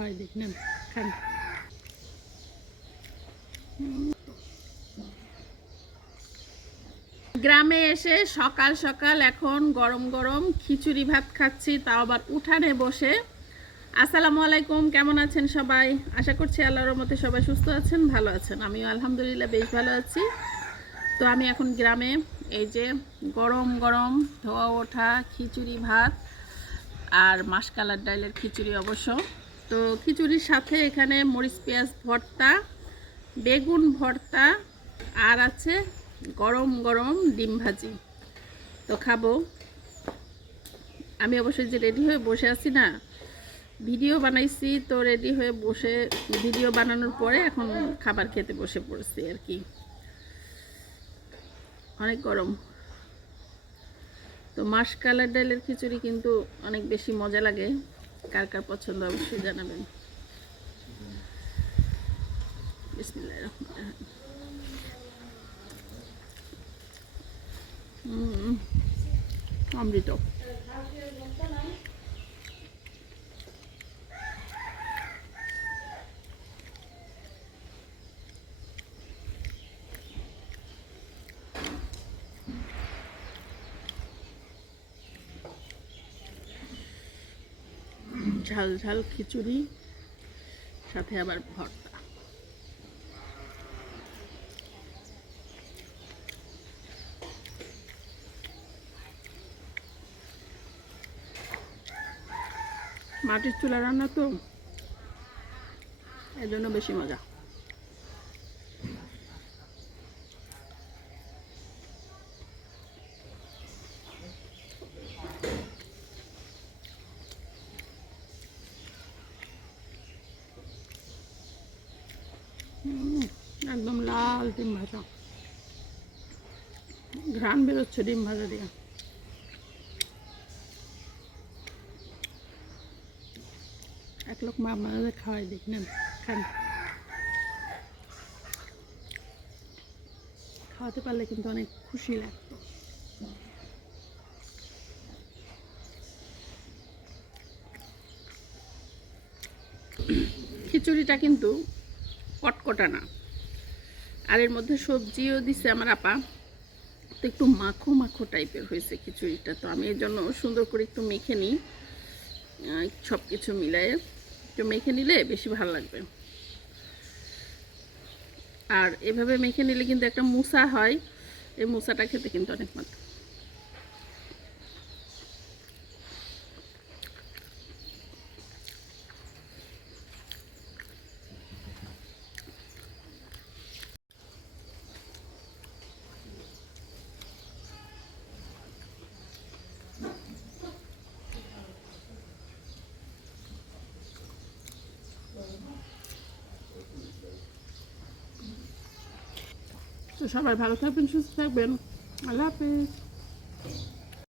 খাওয়াই দিই, নেন খান। গ্রামে এসে সকাল সকাল এখন গরম গরম খিচুড়ি ভাত খাচ্ছি, তাও আবার উঠানে বসে। আসসালামু আলাইকুম, কেমন আছেন সবাই? আশা করছি আল্লাহর রহমতে সবাই সুস্থ আছেন, ভালো আছেন। আমিও আলহামদুলিল্লাহ বেশ ভালো আছি। তো আমি এখন গ্রামে, এই যে গরম গরম ধোয়া ওঠা খিচুড়ি ভাত আর মাসকালার ডালের খিচুড়ি অবশ্য। তো খিচুড়ির সাথে এখানে মরিচ পেঁয়াজ ভর্তা, বেগুন ভর্তা, আর আছে গরম গরম ডিম ভাজি। তো খাবো। আমি অবশ্যই যে রেডি হয়ে বসে আছি না, ভিডিও বানাইছি, তো রেডি হয়ে বসে ভিডিও বানানোর পরে এখন খাবার খেতে বসে পড়েছি আর কি। অনেক গরম। তো মাসকালার ডালের খিচুড়ি কিন্তু অনেক বেশি মজা লাগে। কার কার পছন্দ অবশ্যই জানাবেন। বিসমিল্লাহির রহমানির রহিম। অমৃত। ঝাল ঝাল খিচুড়ি, সাথে আবার ভর্তা। মাটির চুলা রান্না তো, এর জন্য বেশি মজা। একদম লাল ডিম ভাজা, ঘ্রাণ বেরোচ্ছে ডিম ভাজা দিয়ে। এক লোক মা আপনাদের খাওয়াই দিই, নেন খান। খাওয়াতে পারলে কিন্তু অনেক খুশি লাগতো। খিচুড়িটা কিন্তু কটকটা না, আর এর মধ্যে সবজিও দিছে আমার আপা, তো একটু মাখো মাখো টাইপের হয়েছে খিচুড়িটা। তো আমি এর জন্য সুন্দর করে একটু মেখে নিই, সব কিছু মিলাই একটু মেখে নিলে বেশি ভালো লাগবে। আর এভাবে মেখে নিলে কিন্তু একটা মুসা হয়, এই মুসাটা খেতে কিন্তু অনেক মজা। তো সবাই ভালো থাকবেন, সুস্থ থাকবেন। আল্লাহ হাফেজ।